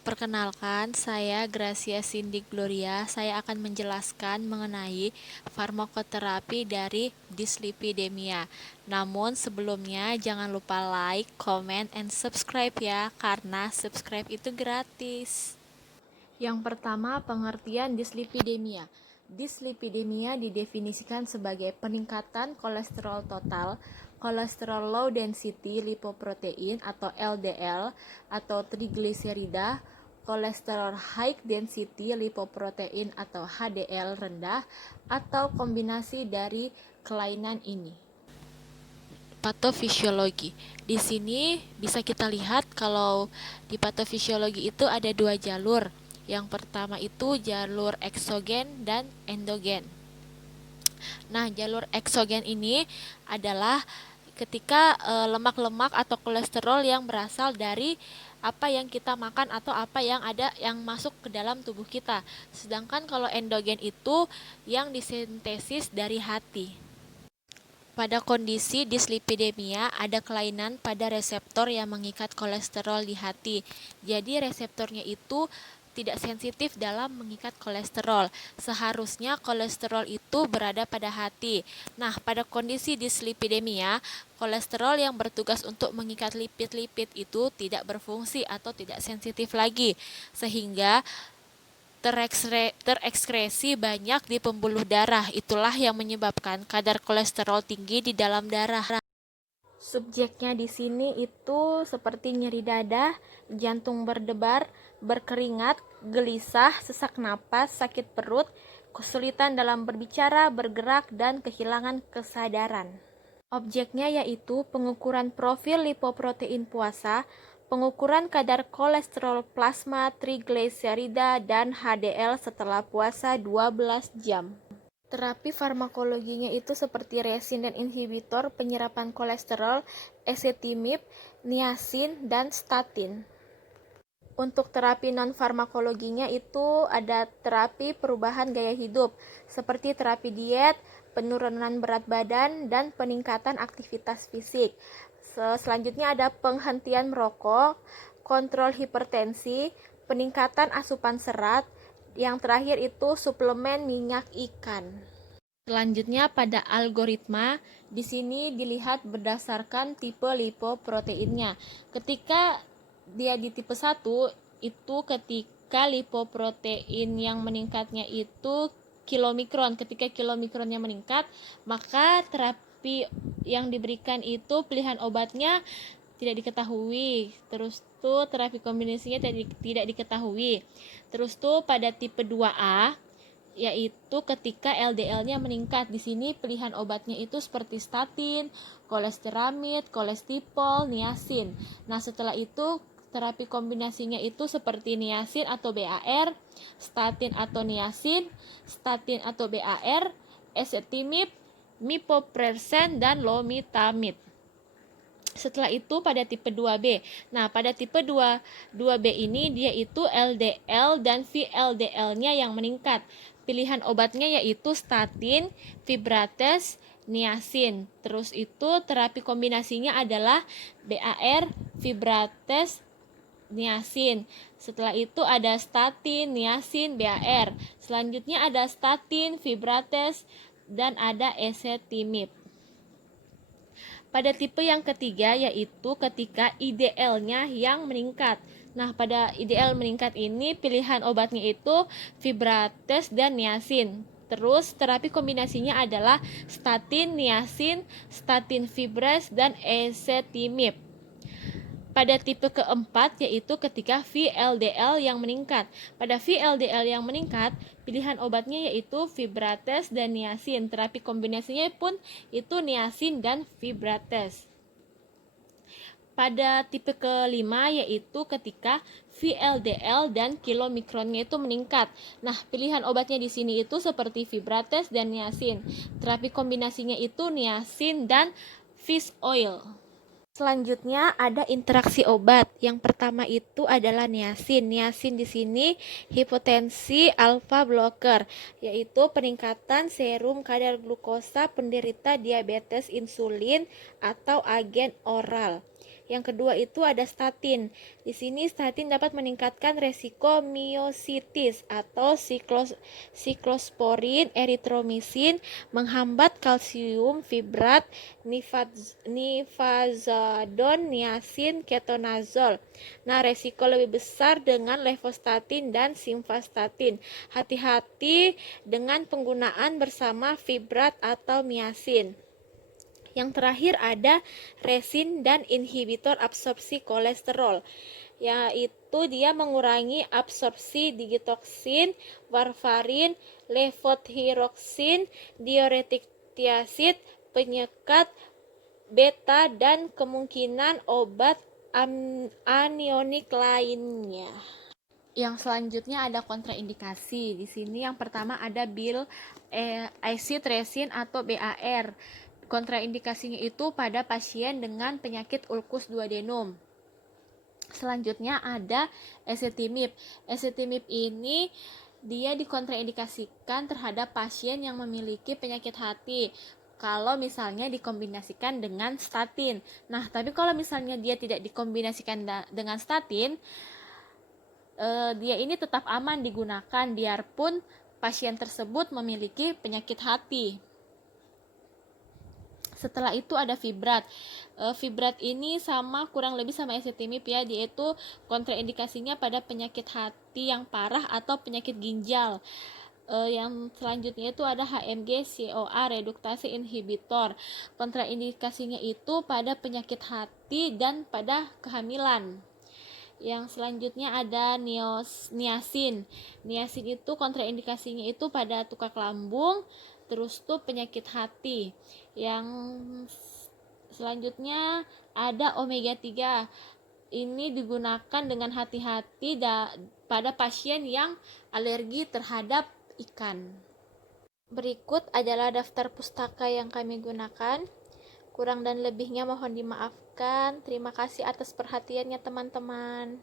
Perkenalkan, saya Gracia Cindy Gloria. Saya akan menjelaskan mengenai farmakoterapi dari dislipidemia. Namun sebelumnya jangan lupa like, comment, and subscribe ya, karena subscribe itu gratis. Yang pertama, pengertian dislipidemia. Dislipidemia didefinisikan sebagai peningkatan kolesterol total, kolesterol low density lipoprotein atau LDL atau trigliserida, kolesterol high density lipoprotein atau HDL rendah, atau kombinasi dari kelainan ini. Patofisiologi. Di sini bisa kita lihat kalau di patofisiologi itu ada dua jalur. Yang pertama itu jalur eksogen dan endogen. Nah, jalur eksogen ini adalah ketika lemak-lemak atau kolesterol yang berasal dari apa yang kita makan atau apa yang ada yang masuk ke dalam tubuh kita. Sedangkan kalau endogen itu yang disintesis dari hati. Pada kondisi dislipidemia, ada kelainan pada reseptor yang mengikat kolesterol di hati. Jadi reseptornya itu tidak sensitif dalam mengikat kolesterol. Seharusnya kolesterol itu berada pada hati. Nah, pada kondisi dislipidemia, kolesterol yang bertugas untuk mengikat lipid-lipid itu tidak berfungsi atau tidak sensitif lagi. Sehingga terekskresi banyak di pembuluh darah. Itulah yang menyebabkan kadar kolesterol tinggi di dalam darah. Subjeknya di sini itu seperti nyeri dada, jantung berdebar, berkeringat, gelisah, sesak napas, sakit perut, kesulitan dalam berbicara, bergerak, dan kehilangan kesadaran. Objeknya yaitu pengukuran profil lipoprotein puasa, pengukuran kadar kolesterol plasma, trigliserida, dan HDL setelah puasa 12 jam. Terapi farmakologinya itu seperti resin dan inhibitor penyerapan kolesterol, ezetimibe, niacin, dan statin. Untuk terapi non-farmakologinya itu ada terapi perubahan gaya hidup, seperti terapi diet, penurunan berat badan, dan peningkatan aktivitas fisik. Selanjutnya ada penghentian merokok, kontrol hipertensi, peningkatan asupan serat, yang terakhir itu suplemen minyak ikan. Selanjutnya pada algoritma, di sini dilihat berdasarkan tipe lipoproteinnya. Ketika dia di tipe 1, itu ketika lipoprotein yang meningkatnya itu kilomikron. Ketika kilomikronnya meningkat, maka terapi yang diberikan itu pilihan obatnya tidak diketahui. Terus tuh terapi kombinasinya tidak diketahui. Terus tuh pada tipe 2A, yaitu ketika LDL-nya meningkat. Di sini pilihan obatnya itu seperti statin, kolesteramid, kolestipol, niacin. Nah, setelah itu terapi kombinasinya itu seperti niacin atau BAR, statin atau niacin, statin atau BAR, ezetimibe, mifeprintsen, dan lomitamid. Setelah itu pada tipe 2B. Nah, pada tipe 2B ini dia itu LDL dan VLDL-nya yang meningkat. Pilihan obatnya yaitu statin, fibrates, niacin. Terus itu terapi kombinasinya adalah BAR, fibrates, niacin. Setelah itu ada statin, niacin, BAR. Selanjutnya ada statin, fibrates, dan ada ezetimibe. Pada tipe yang ketiga yaitu ketika IDL-nya yang meningkat. Nah, pada IDL meningkat ini pilihan obatnya itu fibrates dan niacin. Terus terapi kombinasinya adalah statin, niacin, statin fibres, dan ezetimibe. Pada tipe keempat yaitu ketika VLDL yang meningkat. Pada VLDL yang meningkat, pilihan obatnya yaitu fibrates dan niacin. Terapi kombinasinya pun itu niacin dan fibrates. Pada tipe kelima yaitu ketika VLDL dan kilomikronnya itu meningkat. Nah, pilihan obatnya di sini itu seperti fibrates dan niacin. Terapi kombinasinya itu niacin dan fish oil. Selanjutnya ada interaksi obat. Yang pertama itu adalah niacin. Niacin di sini hipotensi alpha blocker, yaitu peningkatan serum kadar glukosa penderita diabetes insulin atau agen oral. Yang kedua itu ada statin. Di sini statin dapat meningkatkan resiko miositis atau siklosporin, eritromisin, menghambat kalsium fibrat, nifazodon, niacin, ketonazol. Nah, resiko lebih besar dengan levostatin dan simvastatin. Hati-hati dengan penggunaan bersama fibrat atau niacin. Yang terakhir ada resin dan inhibitor absorpsi kolesterol, yaitu dia mengurangi absorpsi digitoksin, warfarin, levothyroxine, diuretik tiazid, penyekat beta, dan kemungkinan obat anionik lainnya. Yang selanjutnya ada kontraindikasi. Di sini yang pertama ada bile acid resin atau BAR. Kontraindikasinya itu pada pasien dengan penyakit ulkus duodenum. Selanjutnya ada ezetimibe. Ezetimibe ini dia dikontraindikasikan terhadap pasien yang memiliki penyakit hati kalau misalnya dikombinasikan dengan statin. Nah, tapi kalau misalnya dia tidak dikombinasikan dengan statin, dia ini tetap aman digunakan biarpun pasien tersebut memiliki penyakit hati. Setelah itu ada fibrat. Fibrat ini kurang lebih sama ezetimibe ya, yaitu kontraindikasinya pada penyakit hati yang parah atau penyakit ginjal. Yang selanjutnya itu ada HMG CoA reduktase inhibitor. Kontraindikasinya itu pada penyakit hati dan pada kehamilan. Yang selanjutnya ada niacin. Niacin itu kontraindikasinya itu pada tukak lambung, terus tuh penyakit hati. Yang selanjutnya ada omega 3. Ini digunakan dengan hati-hati pada pasien yang alergi terhadap ikan. Berikut adalah daftar pustaka yang kami gunakan. Kurang dan lebihnya mohon dimaafkan. Terima kasih atas perhatiannya teman-teman.